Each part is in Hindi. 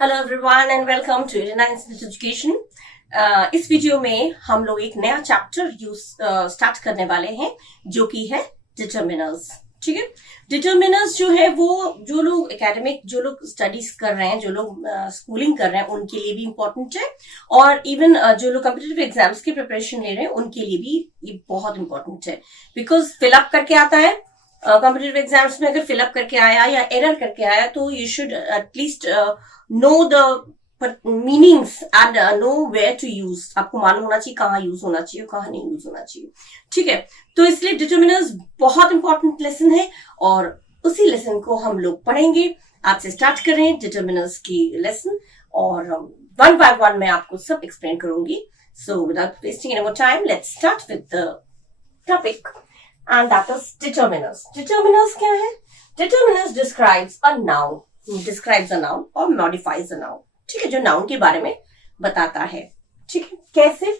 Hello everyone and welcome to Indian institute education. इस वीडियो में हम लोग एक नया चैप्टर स्टार्ट करने वाले हैं जो कि है डिटर्मिनर्स। ठीक है, डिटर्मिनर्स जो है वो जो लोग एकेडमिक जो लोग स्टडीज कर रहे हैं, जो लोग स्कूलिंग कर रहे हैं उनके लिए भी इम्पोर्टेंट है, और इवन जो लोग कॉम्पिटिटिव एग्जाम्स की प्रिपरेशन ले रहे हैं उनके लिए भी ये बहुत इंपॉर्टेंट है। बिकॉज फिलअप करके आता है कॉम्पिटिटिव एग्जाम्स में, अगर फिलअप करके आया या एरर करके आया तो you should at least know the meanings and know where to use. आपको मालूम होना चाहिए कहाँ यूज होना चाहिए कहाँ नहीं यूज होना चाहिए। ठीक है, तो इसलिए डिटर्मिनर्स बहुत इंपॉर्टेंट लेसन है और उसी लेसन को हम लोग पढ़ेंगे। आज से स्टार्ट कर रहे हैं डिटर्मिनर्स की लेसन और वन बाय वन मैं आपको सब एक्सप्लेन करूंगी। So without wasting any more time let's start with the topic and that is determiners. Determiners क्या है? Determiners describes a noun or modifies a noun. ठीक है, जो noun के बारे में बताता है। ठीक है, कैसे?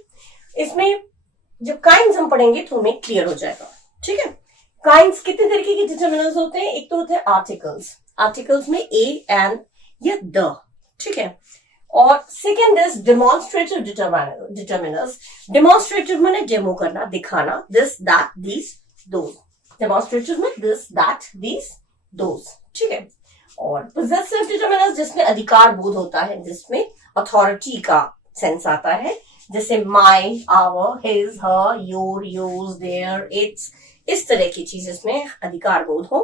इसमें जब kinds हम पढ़ेंगे तो हमें क्लियर हो जाएगा। ठीक है, kinds कितने तरीके के determiners होते हैं? एक तो होते हैं articles में a and या the। ठीक है, और second is demonstrative determiners. Demonstrative माने डेमो करना, दिखाना, this that these those. Demonstrative में दिस दैट दीज दोज। ठीक है, और पोजेसिव डिटर्मिनर्स जिसमें अधिकार बोध होता है, जिसमें अथॉरिटी का सेंस आता है, जैसे my, our, his, her, your, yours, there, its, इस तरह की चीज जिसमें अधिकार बोध हो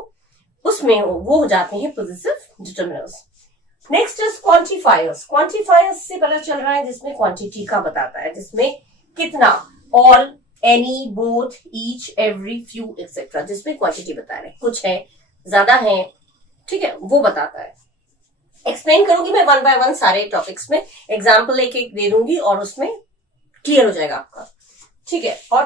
उसमें वो हो जाते हैं possessive determiners. Next is quantifiers. Quantifiers से पता चल रहा है जिसमें क्वांटिटी का बताता है, जिसमें कितना, all, any, both, each, every, few etcetera, जिसमें क्वांटिटी बता रहे हैं, कुछ है, ज्यादा है। ठीक है, वो बताता है। एक्सप्लेन करूंगी मैं वन बाय वन सारे टॉपिक्स में, एग्जाम्पल एक एक दे दूंगी और उसमें क्लियर हो जाएगा आपका। ठीक है, और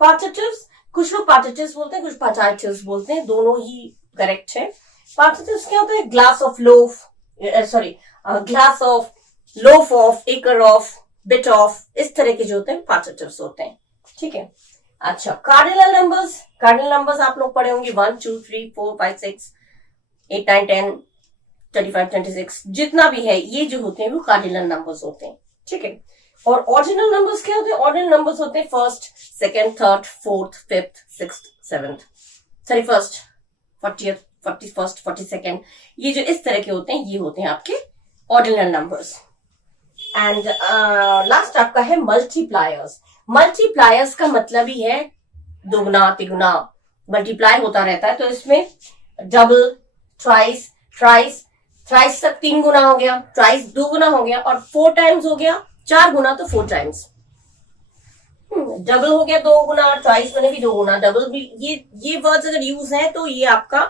पार्टिटिव्स, कुछ लोग पार्टिटिव्स बोलते हैं, कुछ पार्टिटिव्स बोलते हैं, दोनों ही करेक्ट है। पार्टिटिव्स क्या होता है? Glass of loaf, glass of, loaf of, acre of, bit of, इस तरह के जो होते हैं पार्टिटिव्स होते हैं। ठीक है, अच्छा, कार्डिनल नंबर्स आप लोग पढ़े होंगे 1 2 3 4 5 6 8 9 10 25 26, जितना भी है ये जो होते हैं वो कार्डिनल नंबर्स होते हैं। ठीक है, और ऑर्डिनल नंबर्स क्या होते हैं? ऑर्डिनल नंबर्स होते हैं first, second, third, fourth, fifth, sixth, seventh, 31st, 40th, 41st, 42nd, ये जो इस तरह के होते हैं ये होते हैं आपके ऑर्डिनल नंबर्स। एंड लास्ट आपका है मल्टीप्लायर्स। मल्टीप्लायर्स का मतलब ही है दोगुना तिगुना, मल्टीप्लाई होता रहता है, तो इसमें डबल, ट्राइस, थ्राइस तक 3 गुना हो गया, ट्राइस 2 गुना हो गया, और 4 टाइम्स हो गया 4 गुना, तो 4 टाइम्स। डबल हो गया 2 गुना, ट्राइस मैंने भी 2 गुना, डबल भी, ये वर्ड्स अगर यूज है तो ये आपका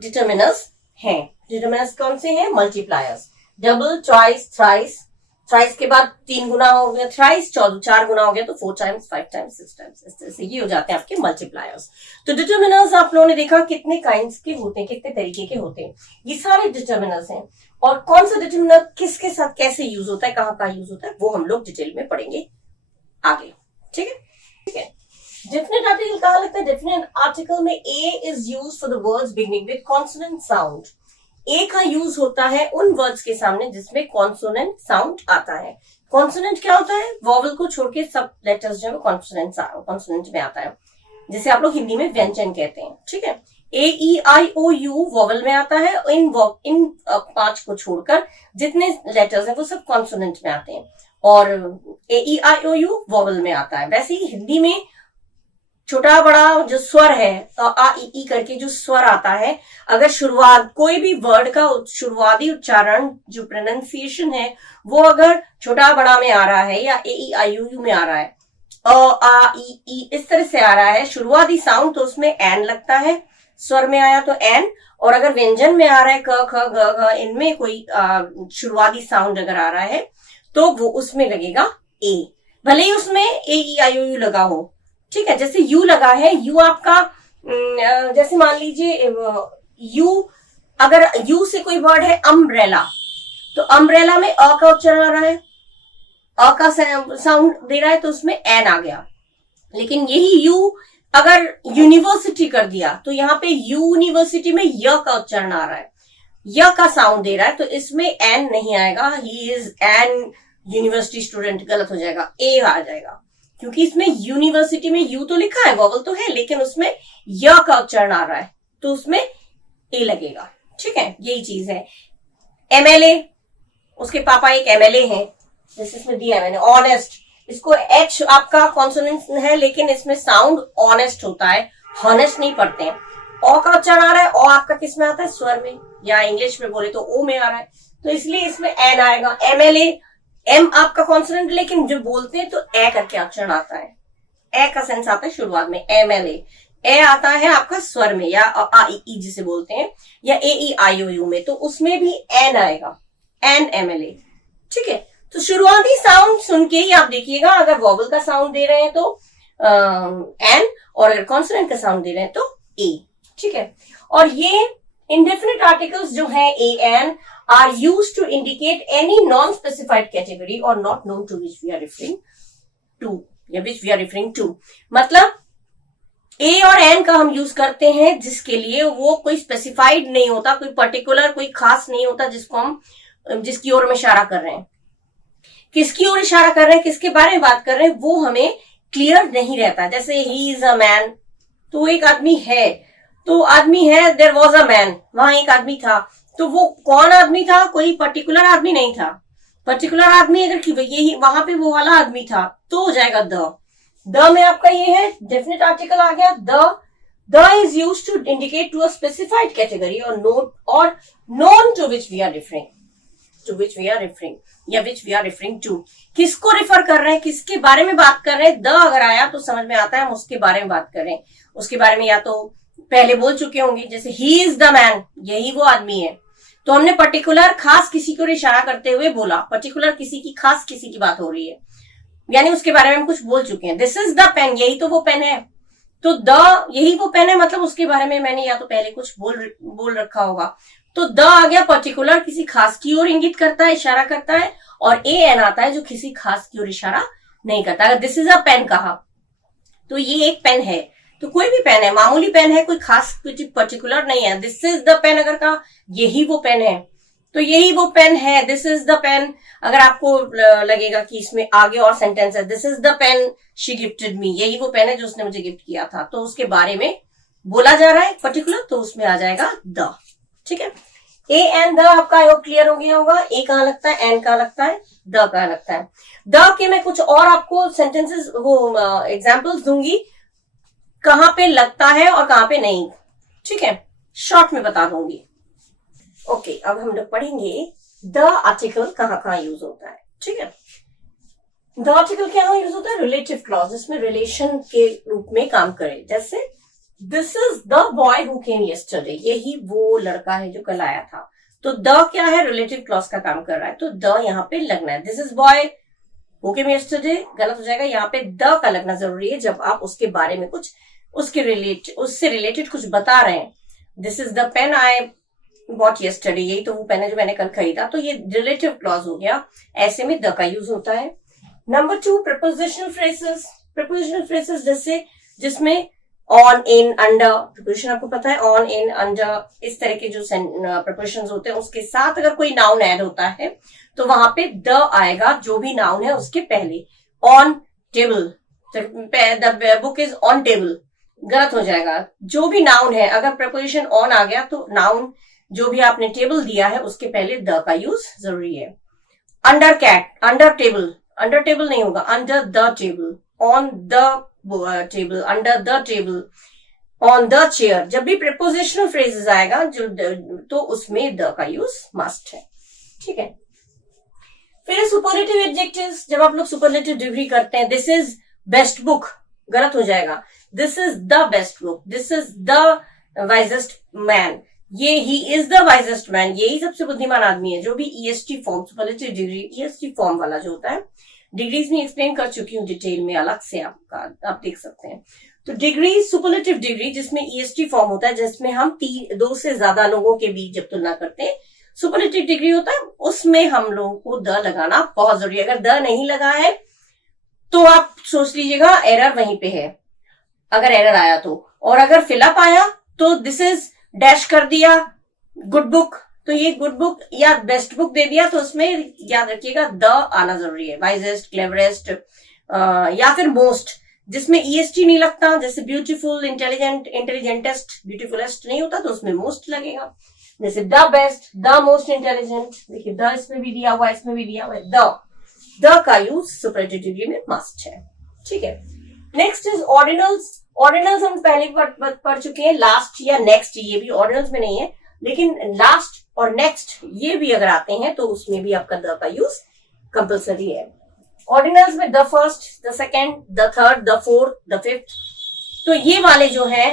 डिटर्मिनर्स हैं। डिटर्मिनर्स कौन से हैं? मल्टीप्लायर्स। डबल, ट्राइस, थ्राइस के बाद 3 गुना हो गया, थ्राइस 4 गुना हो गया, तो 4 टाइम्स, 5 टाइम्स, 6 टाइम्स, इस तरह से ये हो जाते हैं आपके मल्टीप्लायर्स। तो डिटर्मिनर्स आप लोगों ने देखा कितने काइंड्स के होते हैं, कितने तरीके के होते हैं, ये सारे डिटर्मिनर्स हैं। और कौन सा डिटर्मिनर किसके साथ कैसे यूज होता है, कहाँ यूज होता है, वो हम लोग डिटेल में पढ़ेंगे आगे। ठीक है, ठीक है। डेफिनेट आर्टिकल कहाँ लगता है? डेफिनेट आर्टिकल में a is use for the words beginning with consonant sound. A का यूज होता है उन वर्ड्स के सामने जिसमें कॉन्सोनेंट साउंड आता है। कॉन्सोनेंट क्या होता है? वॉवल को छोड़ के सब लेटर्स जो है कॉन्सोनेंट में आता है, जिसे आप लोग हिंदी में व्यंजन कहते हैं। ठीक है, ए ई आई ओ यू वॉवल में आता है, इन 5 को छोड़कर जितने लेटर्स हैं वो सब कॉन्सोनेंट में आते हैं, और ए ई आई ओ यू वॉवल में आता है। वैसे ही हिंदी में छोटा बड़ा जो स्वर है, आ ई करके जो स्वर आता है, अगर शुरुआत कोई भी वर्ड का शुरुआती उच्चारण जो प्रोनाउंसिएशन है वो अगर छोटा बड़ा में आ रहा है या ए ई आई यू में आ रहा है, आ ई इस तरह से आ रहा है शुरुआती साउंड, तो उसमें एन लगता है, स्वर में आया तो एन, और अगर व्यंजन में आ रहा है क ख ग घ, इनमें कोई शुरुआती साउंड अगर आ रहा है तो वो उसमें लगेगा ए, भले ही उसमें ए ई आई ओ यू लगा हो। ठीक है, जैसे यू लगा है, यू आपका जैसे मान लीजिए यू, अगर यू से कोई वर्ड है अम्ब्रेला, तो अम्ब्रेला में अ का उच्चारण आ रहा है, अ का साउंड दे रहा है, तो उसमें एन आ गया। लेकिन यही यू अगर यूनिवर्सिटी कर दिया तो यहाँ पे यूनिवर्सिटी में य का उच्चारण आ रहा है, य का साउंड दे रहा है तो इसमें एन नहीं आएगा, he is an university student, गलत हो जाएगा, ए आ जाएगा, क्योंकि इसमें यूनिवर्सिटी में यू तो लिखा है, वॉवल तो है, लेकिन उसमें य का उच्चारण आ रहा है तो उसमें ए लगेगा। ठीक है, यही चीज है। एमएलए, उसके पापा एक एमएलए हैं, जैसे इसमें दिया है मैंने, ऑनेस्ट, इसको एच आपका कॉन्सोनेंट है लेकिन इसमें साउंड ऑनेस्ट होता है, हॉनेस्ट नहीं पढ़ते हैं। ओ का उच्चारण आ रहा है, ओ आपका किस में आता है, स्वर में, या इंग्लिश में बोले तो ओ में आ रहा है, तो इसलिए इसमें एन आएगा। एमएलए, एम आपका कॉन्सोनेंट लेकिन जो बोलते हैं तो ए करके उच्चारण आता है, ए का सेंस आता है शुरुआत में। एमएलए, ए आता है आपका स्वर में, या आ ई जिसे बोलते हैं, या ए ई आई ओ यू में, तो उसमें भी एन आएगा, एन एमएलए। ठीक है, तो शुरुआती साउंड सुन के ही आप देखिएगा, अगर वॉवल का साउंड दे रहे हैं तो एन, और अगर कॉन्सोनेंट का साउंड दे रहे हैं तो ए। ठीक है, और ये इंडेफिनिट आर्टिकल्स जो है a an are used to indicate any non specified category और not known to which we are referring to, या which we are referring to. मतलब ए और एन का हम यूज करते हैं जिसके लिए वो कोई स्पेसिफाइड नहीं होता, कोई पर्टिकुलर, कोई खास नहीं होता, जिसको हम, जिसकी ओर हम इशारा कर रहे हैं, किसकी ओर इशारा कर रहे हैं, किसके बारे में बात कर रहे हैं, वो हमें क्लियर नहीं रहता। जैसे ही इज अ मैन, तो एक आदमी है, तो आदमी है, देयर वॉज अ मैन, वहां एक आदमी था, तो वो कौन आदमी था, कोई पर्टिकुलर आदमी नहीं था। पर्टिकुलर आदमी अगर यही वहां पे वो वाला आदमी था तो हो जाएगा द में आपका ये है डेफिनेट आर्टिकल आ गया। The is used to indicate to a specified category और known to which we are referring, या which we are referring to. किसको रेफर कर रहे हैं, किसके बारे में बात कर रहे हैं, द अगर आया तो समझ में आता है हम उसके बारे में बात कर रहे हैं। उसके बारे में या तो पहले बोल चुके होंगे, जैसे ही इज द मैन, यही वो आदमी है, तो हमने पर्टिकुलर खास किसी को इशारा करते हुए बोला, पर्टिकुलर किसी की, खास किसी की बात हो रही है, यानी उसके बारे में हम कुछ बोल चुके हैं। दिस इज द पेन, यही तो वो पेन है, तो द यही वो पेन है, मतलब उसके बारे में मैंने या तो पहले कुछ बोल रखा होगा, तो द आ गया, पर्टिकुलर किसी खास की ओर इंगित करता है, इशारा करता है, और ए एन आता है जो किसी खास की ओर इशारा नहीं करता। अगर दिस इज अ पेन कहा तो ये एक पेन है, तो कोई भी पेन है, मामूली पेन है, कोई खास कुछ पर्टिकुलर नहीं है। दिस इज द पेन अगर कहा, यही वो पेन है, तो यही वो पेन है, दिस इज द पेन। अगर आपको लगेगा कि इसमें आगे और सेंटेंस है, this is the pen she gifted me, यही वो पेन है जो उसने मुझे गिफ्ट किया था, तो उसके बारे में बोला जा रहा है पर्टिकुलर, तो उसमें आ जाएगा द। ठीक है, ए एंड द आपका क्लियर हो गया होगा। ए कहां लगता है, एन कहां लगता है, द कहां लगता है। द के मैं कुछ और आपको सेंटेंसेस वो एग्जाम्पल्स दूंगी, कहां पे लगता है और कहां पे नहीं। ठीक है, शॉर्ट में बता दूंगी। ओके, अब हम लोग पढ़ेंगे द आर्टिकल कहां कहां यूज होता है। ठीक है, द आर्टिकल क्या यूज होता है, रिलेटिव क्लॉज, जिसमें रिलेशन के रूप में काम करे। जैसे this is the boy who came yesterday, यही वो लड़का है जो कल आया था, तो द क्या है, रिलेटिव क्लॉज का काम कर रहा है, तो द यहाँ पे लगना है। This is boy who came yesterday गलत हो जाएगा, यहाँ पे द का लगना जरूरी है जब आप उसके बारे में कुछ उससे रिलेटेड कुछ बता रहे हैं। This is the pen I bought yesterday, यही तो वो पेन है जो मैंने कल खरीदा, तो ये रिलेटिव क्लॉज हो गया, ऐसे में द का यूज होता है। Number 2, prepositional phrases. Prepositional phrases जैसे जिसमें ऑन, इन, अंडर, प्रपोजिशन आपको पता है, ऑन, इन, अंडर, इस तरह के जो प्रपोजिशंस होते हैं उसके साथ अगर कोई नाउन ऐड होता है तो वहां पे द आएगा, जो भी नाउन है उसके पहले। On table, the book is on table, गलत हो जाएगा। जो भी नाउन है, अगर प्रपोजिशन ऑन आ गया तो नाउन जो भी आपने टेबल दिया है उसके पहले द का यूज जरूरी है। अंडर कैट, अंडर टेबल नहीं होगा, under the table, on the table, under the table, on the chair. जब भी प्रीपोजिशनल फ्रेजेस आएगा जो तो उसमें द का यूज मस्ट है। ठीक है, फिर सुपरलेटिव एडजेक्टिव्स, जब आप लोग सुपरलेटिव डिग्री करते हैं, दिस इज बेस्ट बुक, गलत हो जाएगा, this is the best book, this is the wisest man, ये ही इज द वाइजेस्ट मैन, यही सबसे बुद्धिमान आदमी है। जो भी EST form, superlative degree EST form वाला जो होता है, डिग्रीज में एक्सप्लेन कर चुकी हूँ डिटेल में अलग से, आप देख सकते हैं। तो डिग्री, सुपरलेटिव डिग्री जिसमें ईएसटी फॉर्म होता है, जिसमें हम 2 से ज्यादा लोगों के बीच जब तुलना करते हैं, सुपरलेटिव डिग्री होता है, उसमें हम लोगों को द लगाना बहुत जरूरी है। अगर द नहीं लगा है तो आप सोच लीजिएगा एरर वहीं पे है, अगर एरर आया तो। और अगर फिलअप आया तो दिस इज डैश कर दिया, गुड बुक, तो ये गुड बुक या बेस्ट बुक दे दिया तो उसमें याद रखिएगा द आना जरूरी है। वाइजेस्ट, क्लेवरेस्ट या फिर मोस्ट, जिसमें ईएसटी नहीं लगता, जैसे ब्यूटीफुल, इंटेलिजेंट, इंटेलिजेंटेस्ट, ब्यूटीफुलेस्ट नहीं होता तो उसमें मोस्ट लगेगा। जैसे the best, the most intelligent, देखिए द इसमें भी दिया हुआ है, इसमें भी दिया हुआ है। द का यूज सुपरलेटिव डिग्री में मस्ट है, ठीक है। Next is ordinals. ऑर्डिनल्स हम पहले पढ़ चुके हैं, लास्ट या नेक्स्ट, ये भी ऑर्डिनल्स में नहीं है, लेकिन लास्ट और नेक्स्ट ये भी अगर आते हैं तो उसमें भी आपका द का यूज कंपल्सरी है। ऑर्डिनल्स में the first, the second, the third, the fourth, the fifth, तो ये वाले जो है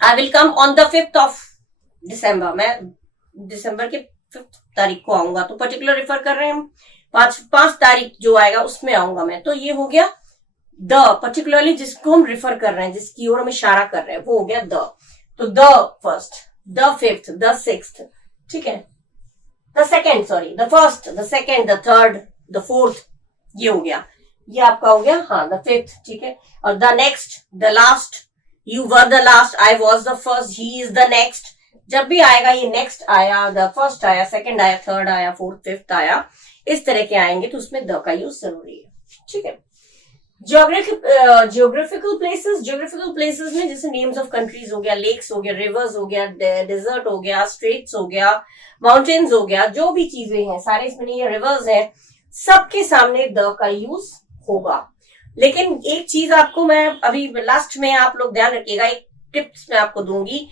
I will come on the 5th of December, मैं दिसंबर के 5th तारीख को आऊंगा, तो पर्टिकुलर रेफर कर रहे हैं हम, 5 तारीख जो आएगा उसमें आऊंगा मैं। तो ये हो गया द, पर्टिकुलरली जिसको हम रेफर कर रहे हैं, जिसकी ओर हम इशारा कर रहे हैं, वो हो गया द। तो the first, the 5th, the 6th, ठीक है, the second, sorry the first, the second, the third, the fourth, ये हो गया, ये आपका हो गया, हाँ द 5th, ठीक है। और the next, the last, you were the last, I was the first, he is the next, जब भी आएगा ये नेक्स्ट आया, द फर्स्ट आया, सेकेंड आया, थर्ड आया, फोर्थ, फिफ्थ आया, इस तरह के आएंगे तो उसमें द का यूज जरूरी है, ठीक है। जियोग्राफिकल प्लेसेस में जैसे नेम्स ऑफ कंट्रीज हो गया, लेक्स हो गया, रिवर्स हो गया, डेजर्ट हो गया, स्ट्रेट्स हो गया, माउंटेन्स हो गया, जो भी चीजें हैं सारे इसमें नहीं है, रिवर्स है, सबके सामने द का यूज होगा। लेकिन एक चीज आपको मैं अभी लास्ट में आप लोग ध्यान रखिएगा, एक टिप्स मैं आपको दूंगी,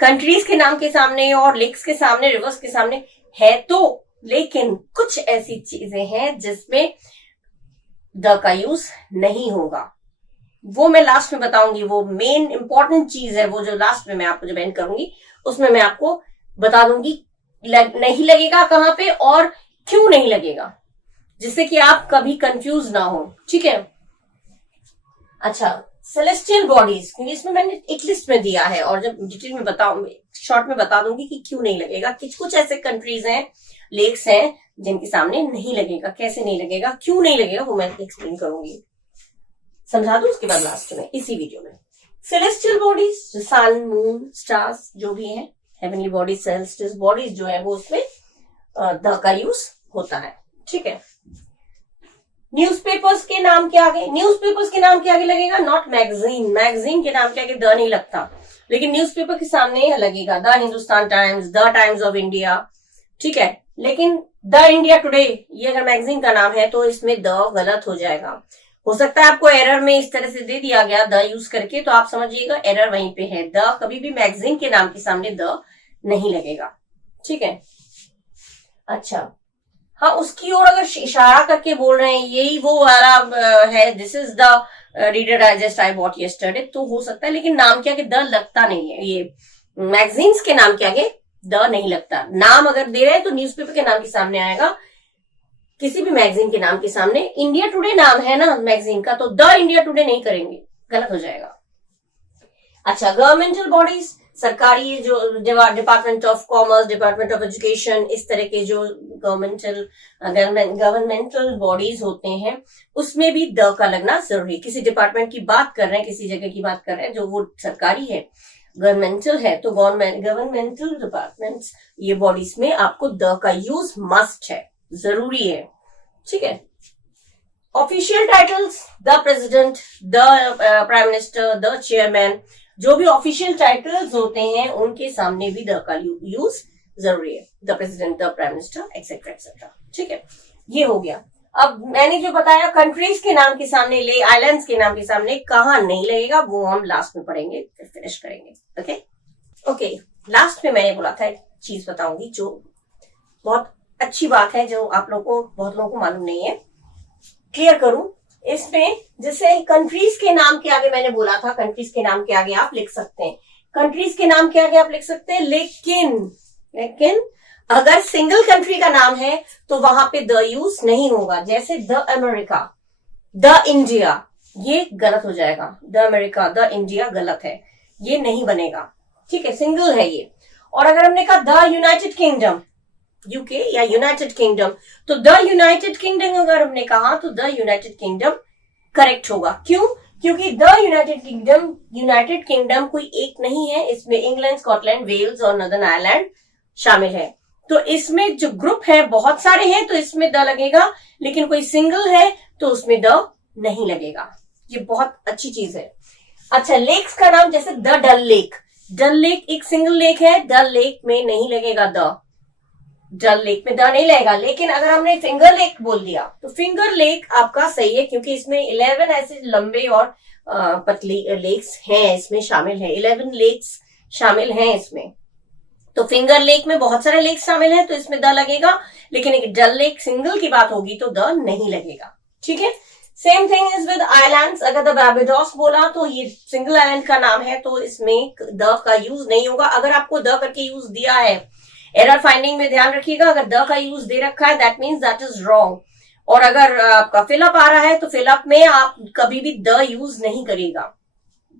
कंट्रीज के नाम के सामने और लेक्स के सामने, रिवर्स के सामने है तो, लेकिन कुछ ऐसी चीजें हैं जिसमें द का यूज नहीं होगा, वो मैं लास्ट में बताऊंगी। वो मेन इंपॉर्टेंट चीज है, वो जो लास्ट में मैं आपको जब एंड करूंगी उसमें मैं आपको बता दूंगी नहीं लगेगा कहां पे और क्यों नहीं लगेगा, जिससे कि आप कभी कंफ्यूज ना हो, ठीक है। अच्छा, सेलेस्टियल बॉडीज, क्योंकि इसमें मैंने एक लिस्ट में दिया है और जब डिटेल में बताऊं, शॉर्ट में बता दूंगी कि क्यों नहीं लगेगा। कुछ ऐसे कंट्रीज हैं, लेक्स हैं जिनके सामने नहीं लगेगा, कैसे नहीं लगेगा, क्यों नहीं लगेगा, वो मैं एक्सप्लेन करूंगी, समझा दूं उसके बाद लास्ट में इसी वीडियो में। सेलेस्टियल बॉडीज, सन, मून, स्टार्स, जो भी है हेवनली बॉडीज, सेलेस्टियल बॉडीज जो है वो उसमें द का यूज होता है, ठीक है। न्यूज़पेपर्स के नाम के आगे, न्यूज़पेपर्स के नाम के आगे लगेगा नॉट मैगजीन, मैगजीन के नाम के आगे द नहीं लगता, लेकिन न्यूज़पेपर के सामने लगेगा the Hindustan times, the times of India, ठीक है। लेकिन द इंडिया टुडे, ये अगर मैगजीन का नाम है तो इसमें द गलत हो जाएगा। हो सकता है आपको एरर में इस तरह से दे दिया गया द यूज करके, तो आप समझिएगा एरर वहीं पे है, द कभी भी मैगजीन के नाम के सामने द नहीं लगेगा, ठीक है। अच्छा, हाँ, उसकी ओर अगर इशारा करके बोल रहे हैं यही वो वाला है, this is the reader digest I bought yesterday, तो हो सकता है, लेकिन नाम के आगे द लगता नहीं है, ये मैगजीन्स के नाम के आगे द नहीं लगता। नाम अगर दे रहे हैं तो न्यूज़पेपर के नाम के सामने आएगा, किसी भी मैगजीन के नाम के सामने। इंडिया टुडे नाम है ना मैगजीन का, तो द इंडिया टुडे नहीं करेंगे, गलत हो जाएगा। अच्छा, गवर्नमेंटल बॉडीज, सरकारी जो department of commerce, department of education, इस तरह के जो गवर्नमेंटल बॉडीज होते हैं उसमें भी द का लगना जरूरी है। किसी डिपार्टमेंट की बात कर रहे हैं, किसी जगह की बात कर रहे हैं जो वो सरकारी है, गवर्नमेंटल है, तो गवर्नमेंटल डिपार्टमेंट्स, ये बॉडीज में आपको द का यूज मस्ट है, जरूरी है, ठीक है। Official titles, the president, the prime minister, the chairman, जो भी ऑफिशियल टाइटल्स होते हैं उनके सामने भी द का यूज जरूरी है, the president, the prime minister, etcetera etcetera, ठीक है। ये हो गया। अब मैंने जो बताया कंट्रीज के नाम के सामने, ले आइलैंड्स के नाम के सामने कहाँ नहीं लगेगा वो हम लास्ट में पढ़ेंगे, फिर फिनिश करेंगे, ओके। लास्ट में मैंने बोला था एक चीज बताऊंगी जो बहुत अच्छी बात है, जो आप लोगों को, बहुत लोगों को मालूम नहीं है, क्लियर करूं। इसमें जैसे कंट्रीज के नाम के आगे मैंने बोला था, कंट्रीज के नाम के आगे आप लिख सकते हैं, कंट्रीज के नाम के आगे आप लिख सकते हैं, लेकिन अगर सिंगल कंट्री का नाम है तो वहां पे द यूज नहीं होगा। जैसे द अमेरिका, द इंडिया, ये गलत हो जाएगा, द अमेरिका, द इंडिया गलत है, ये नहीं बनेगा, ठीक है, सिंगल है ये। और अगर हमने कहा द यूनाइटेड किंगडम, यूके या यूनाइटेड किंगडम, तो द यूनाइटेड किंगडम अगर हमने कहा तो द यूनाइटेड किंगडम करेक्ट होगा। क्यों? क्योंकि द यूनाइटेड किंगडम कोई एक नहीं है, इसमें इंग्लैंड, स्कॉटलैंड, वेल्स और नॉर्दर्न आयरलैंड शामिल है। तो इसमें जो ग्रुप है बहुत सारे हैं तो इसमें द लगेगा, लेकिन कोई सिंगल है तो उसमें द नहीं लगेगा। ये बहुत अच्छी चीज है। अच्छा, लेक्स का नाम जैसे the Dal lake, Dal lake एक सिंगल लेक है, डल लेक में नहीं लगेगा द, डल लेक में द नहीं लगेगा। लेकिन अगर हमने फिंगर लेक बोल दिया तो फिंगर लेक आपका सही है, क्योंकि इसमें 11 ऐसे लंबे और पतली लेक्स हैं, इसमें शामिल है, 11 लेक्स शामिल हैं इसमें। तो फिंगर लेक में बहुत सारे लेक्स शामिल हैं तो इसमें द लगेगा, लेकिन एक डल लेक सिंगल की बात होगी तो द नहीं लगेगा। ठीक है, same thing is with islands. अगर द बारबाडोस बोला तो ये सिंगल आइलैंड का नाम है तो इसमें द का यूज नहीं होगा। अगर आपको द करके यूज दिया है, एरर फाइंडिंग में ध्यान रखिएगा, अगर द का यूज दे रखा है that means that is wrong. और अगर आपका फिलअप आ रहा है तो फिलअप में आप कभी भी द यूज नहीं करिएगा,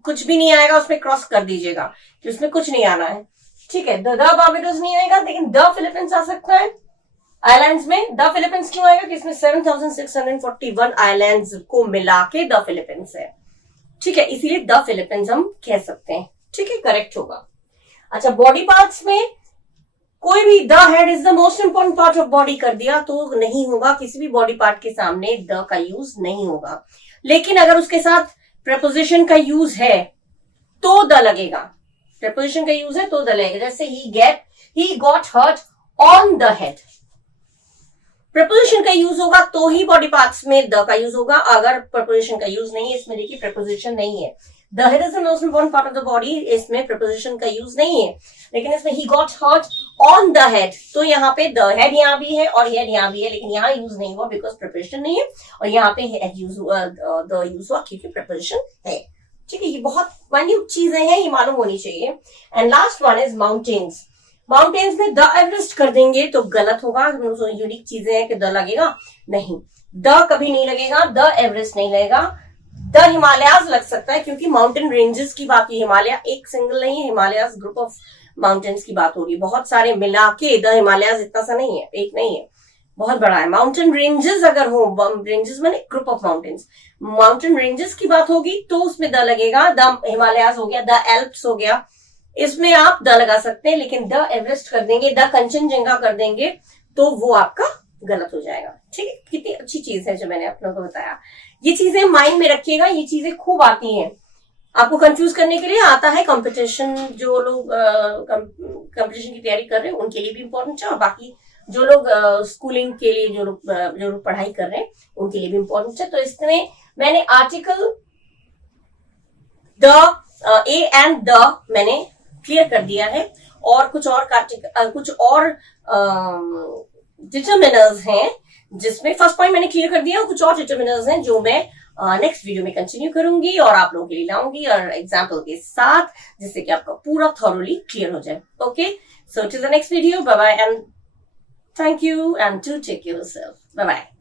कुछ भी नहीं आएगा उसमें क्रॉस कर दीजिएगा कि उसमें कुछ नहीं आना है। ठीक है, द बारबाडोस नहीं आएगा, लेकिन द फिलीपींस आ सकता है। आइलैंड्स में द फिलीपींस क्यों आएगा कि इसमें 7641 आइलैंड्स को मिला के द फिलीपींस है। ठीक है, इसीलिए द फिलीपींस हम कह सकते हैं। ठीक है, करेक्ट होगा। अच्छा, बॉडी पार्ट्स में कोई भी the head is the most important part of body कर दिया तो नहीं होगा, किसी भी बॉडी पार्ट के सामने द का यूज नहीं होगा। लेकिन अगर उसके साथ प्रपोजिशन का यूज है तो द लगेगा, प्रपोजिशन का यूज है तो द लगेगा। जैसे he got hurt on the head, preposition का यूज होगा तो ही बॉडी पार्ट्स में द का यूज होगा। अगर प्रपोजिशन का यूज नहीं है, इसमें देखिए प्रपोजिशन नहीं है, the head is the most important part of the body, इसमें प्रपोजिशन का यूज नहीं है। लेकिन इसमें he got hurt on the head, तो यहाँ पे द हेड यहाँ भी है और हेड यहाँ भी है, लेकिन यहाँ यूज नहीं हुआ बिकॉज प्रपोजिशन नहीं है, और यहाँ पे हेड यूज हुआ, द यूज हुआ क्योंकि प्रपोजिशन है। ठीक है, ये बहुत माइन्यूट चीजें हैं, ये मालूम होनी चाहिए। And last one is mountains. Mountains में द एवरेस्ट कर देंगे तो गलत होगा, यूनिक चीजें हैं कि द लगेगा नहीं, द कभी नहीं लगेगा, द एवरेस्ट नहीं लगेगा। द हिमालयाज लग सकता है क्योंकि माउंटेन रेंजेस की बात, हिमालय एक सिंगल नहीं है, हिमालयाज ग्रुप ऑफ माउंटेन्स की बात हो रही है, बहुत सारे मिला के द हिमालयाज इतना सा नहीं है, एक नहीं है, बहुत बड़ा है। माउंटेन रेंजेस अगर हो, रेंजेस माने group of mountains, mountain ranges की बात होगी तो उसमें द लगेगा। द हिमालयाज हो गया, द एल्प्स हो गया, इसमें आप द लगा सकते हैं। लेकिन द एवरेस्ट कर देंगे, द कंचनजंगा कर देंगे तो वो आपका गलत हो जाएगा। ठीक है, कितनी अच्छी चीज है जो मैंने आप लोगों को बताया। ये चीजें माइंड में रखिएगा, ये चीजें खूब आती हैं आपको कंफ्यूज करने के लिए। आता है कंपटीशन, जो लोग कंपटीशन की तैयारी कर रहे हैं उनके लिए भी इंपॉर्टेंट है, और बाकी जो लोग स्कूलिंग के लिए जो लोग पढ़ाई कर रहे हैं उनके लिए भी इंपॉर्टेंट है। तो इसमें मैंने article the A and the मैंने क्लियर कर दिया है, और कुछ और डिटरमिनर्स हैं जिसमें फर्स्ट पॉइंट मैंने क्लियर कर दिया, और कुछ और डिटरमिनर्स हैं जो मैं नेक्स्ट वीडियो में कंटिन्यू करूंगी और आप लोगों के लिए लाऊंगी और एग्जाम्पल के साथ, जिससे कि आपका पूरा थॉरोली क्लियर हो जाए। Okay, so till the next video, bye bye and thank you and do take care of yourself. Bye bye.